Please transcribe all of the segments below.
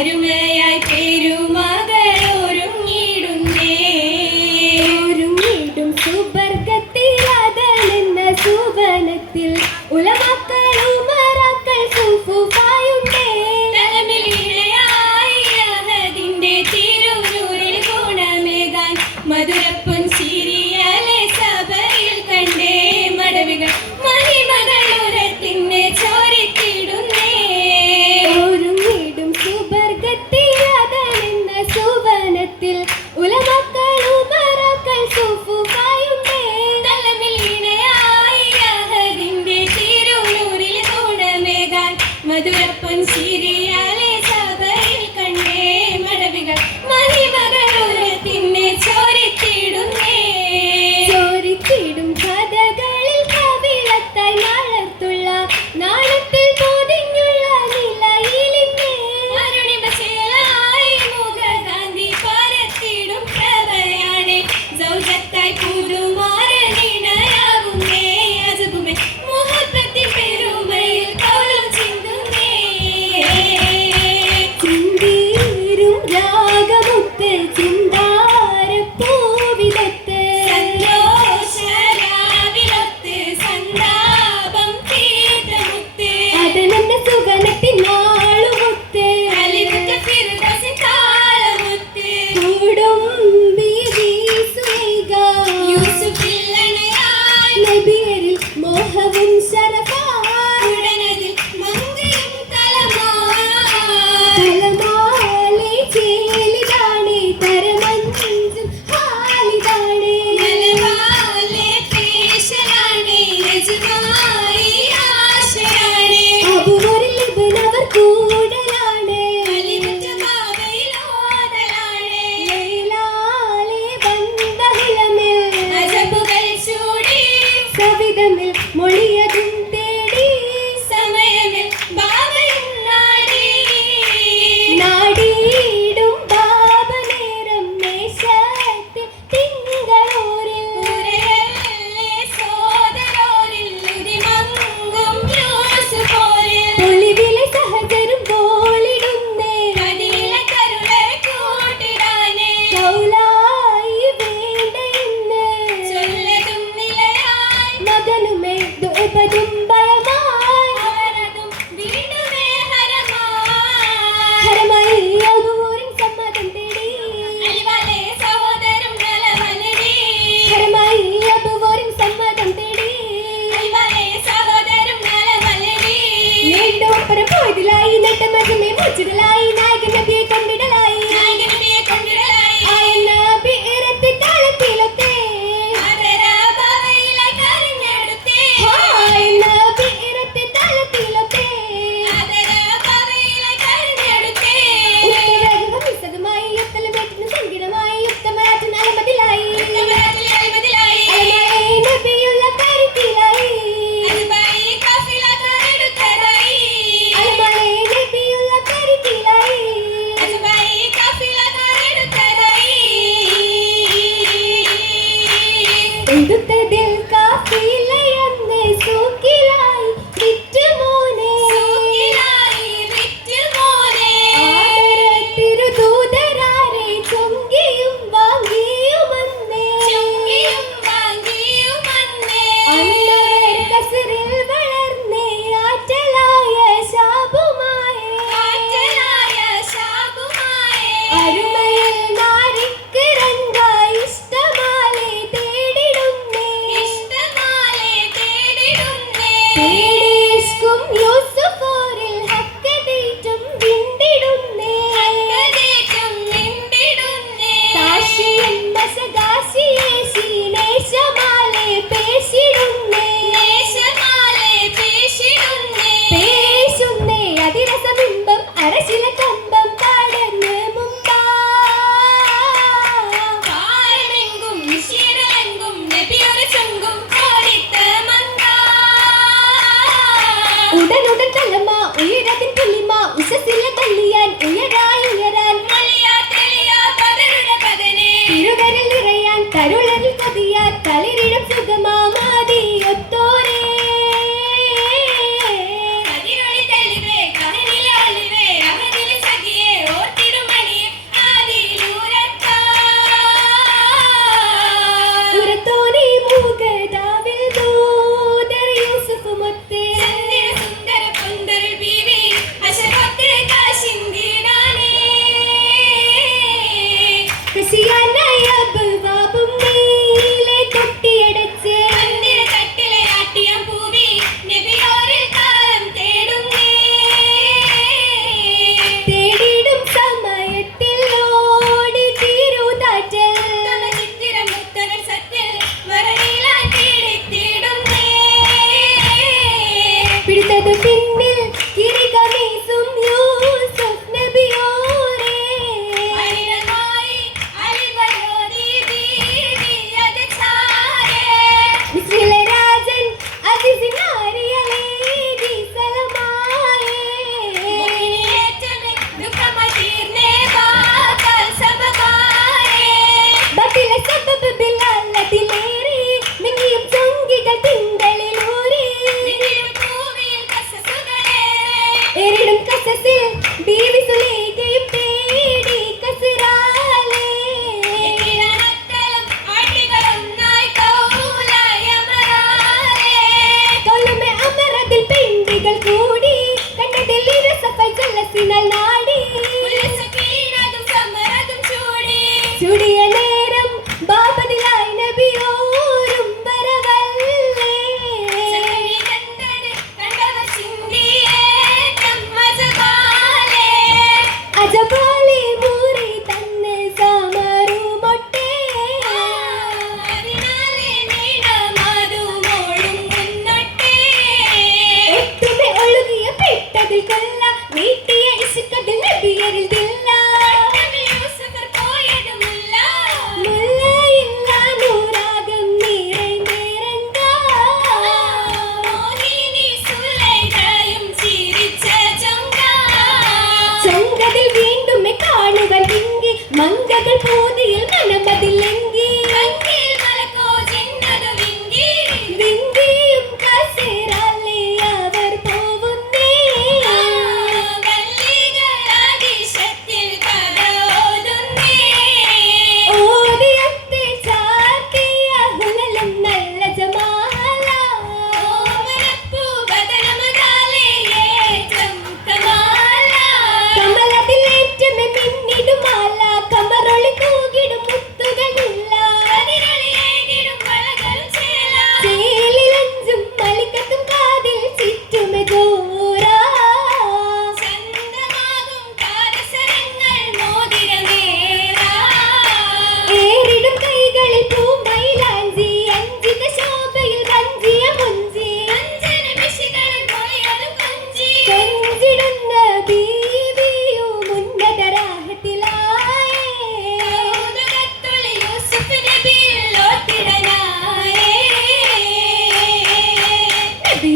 അരുമയായി പെരുമകളൊരുങ്ങിടുന്നേ ഒരുങ്ങിടും സുബർഗത്തിൽ അതലെന്ന സുവനത്തിൽ ഉലമക്കൾ ഉമറാക്കൾ സുഫുഫായുണ്ടേ തലമിലിണയായി അഹദിന്റെ തിരുനൂറിൽ ഗുണമേകാൻ മധുരപ്പൊൻ സിരിയലെ സഭയിൽ കണ്ടേ മടവികൾ മഹിമകൾ ഉരത്തിന്നെ ചോരിത്തിടുന്നേ ഒരുങ്ങിടും സുബർഗത്തിൽ അതലെന്ന സുവനത്തിൽ ഉലമക്കൾ ഉമറാക്കൾ സുഫുഫായുണ്ടേ തലമിലിണയായി അഹദിന്റെ തിരുനൂറിൽ ഗുണമേകാൻ മധുരപ്പൊൻ സിരിയലെ സഭയിൽ കണ്ടേ മടവികൾ മഹിമകൾ ഉരത്തിന്നെ ചോരിത്തിടുന്നേ ചോരിത്തിടും കഥകളിൽ കവിളത്തായി നാളത്തുള്ള നാളത്തിൽ പൊതിഞ്ഞുള്ള നിലയിലിന്നേ അരുണിമശേലായി മുഖകാന്തി പരത്തിടും പ്രഭയാണ് സൗജത്തായി പുതുമാരനിണയാകുന്നേ അജബുമേ മുഹബത്തിൻ പെരുമയിൽ കൗലം ചിന്തുന്നേ ചിന്തീരും രാഗമുത്ത് ചിന്താരപ്പൂവിതത്ത് സന്തോഷരാവിലൊത്ത് സന്താപം തീർത്തമുത്ത് അതനന്ദ സുഗനത്തിനാളുമുത്ത് അലിവുറ്റ ഫിർദൗസിൻ താളമുത്ത് കൂടുമ്പി വീസുക യൂസുഫില്ലണയായി നബിയരിൽ മോഹവും ശരഫായി ഉടനതിൽ മങ്കയും തലമാലെ ചേലിതാണേ തരമഞ്ചും ഹാലിതാണേ മലവാലെ പേശലാണേ രജുമായി ആശയാണേ അബുവരിൽ ഇബ്നവർ കൂടലാണേ അലിവുറ്റ ഭാവയിലോതലാണേ ലൈലാലെ ബന്ധഹിലമിൽ അജബുകൾ ചൂടി സവിധമിൽ മൊഴിയതും തേടി സമയമിൽ ഭാവയും നാടി നാടിയിടും പാപനേരം മേശത്തിൽ തിങ്കളൂരിൽ ഉരയല്ലേ സോദരോരിൽ ഉദിമങ്കും യൂസുഫോരിൽ ഒളിവിലെ സഹചരും പോളിടുന്നേ കടിയില കരുളർ കൂട്ടിടാനേ കൗലായി വേണ്ടയിന്ന് ചൊല്ലതും നിലയായി മകനുമേ ദുപതും ഭയമായി അവനതും വീണ്ടുമേ ഹരമായി അബൂരിൻ സമ്മതം തേടി അലിവാലെ സഹോദരം നലവനടി ഹരമായി അബൂരിൻ സമ്മതം തേടി അലിവാലെ സഹോദരം നലവനടി നീണ്ടോ പരപോയിലായി നട്ടമജമേ മുച്ചിടലായി നായകൻ നബിയെ കണ്ടിടലായി ആയ നബി ഇരത്തി താളത്തിലൊക്കെ ആദരഭാവയിലായി കരഞ്ഞെടുത്തേ ആയ നബി ഇരത്തി താളത്തിലൊക്കെ ആദരഭാവയിലായി കരഞ്ഞെടുത്തേ ഉത്തരവേഗം വിശദമായി യുക്തലമേറ്റിന് സംഗീതമായി യുക്തമരാജൻ അലമതിലായി അലമലേ നബിയുള്ള കരുത്തിലായി അൽബായി കഫില കരെടുത്തതായി അലമലേ നബിയുള്ള കരുത്തിലായി അൽബായി കഫില കരെടുത്തതായി എടുത്തതിൽ കാഫിലയെന്ന് സൂക്കിലായി വിറ്റുമോനെ ആദര തിരുദൂതരാരെ ചൊങ്കിയും വാങ്ങിയുമന്നേ അന്നവർ കസറിൽ വളർന്നേ ആറ്റലായ ശാപുമായേ അരുമയിൽ നാരിക്ക് രംഗായി ഇഷ്ടമാലെ തേടിടുന്നേ തേടിയിഷ്കും യൂസുഫോരിൽ ഹക്കതേറ്റും വിണ്ടിടുന്നേ കാശിയും ബസകാശിയെ ശീനേശമാലെ പേശിടുന്നേ പേശുന്നേ അതിരസബിംബം അരശില കമ്പം പടർന്ന് മുമ്പാ പാരമെങ്കും നിശീരലെങ്കും നബിയൊരു ചൊങ്കും കോടിത്ത മങ്ക ഉടനുടൻ തലമ ഉയരത്തിൻ പുലിമ ഉഷസില കല്ലിയാൻ ഉയരാൻ തിരുവരിൽ നിറയാൻ തരുളരിൽ കതിയാൻ തളിരിടം സുഖമാമാതി ഒത്തോരേ കതിരൊളി തെളിവേ കഹനില ഒളിവേ അഹദിൽ സഖിയേ ഓ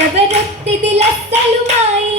അവരൊത്തിതിലസ്സലുമായി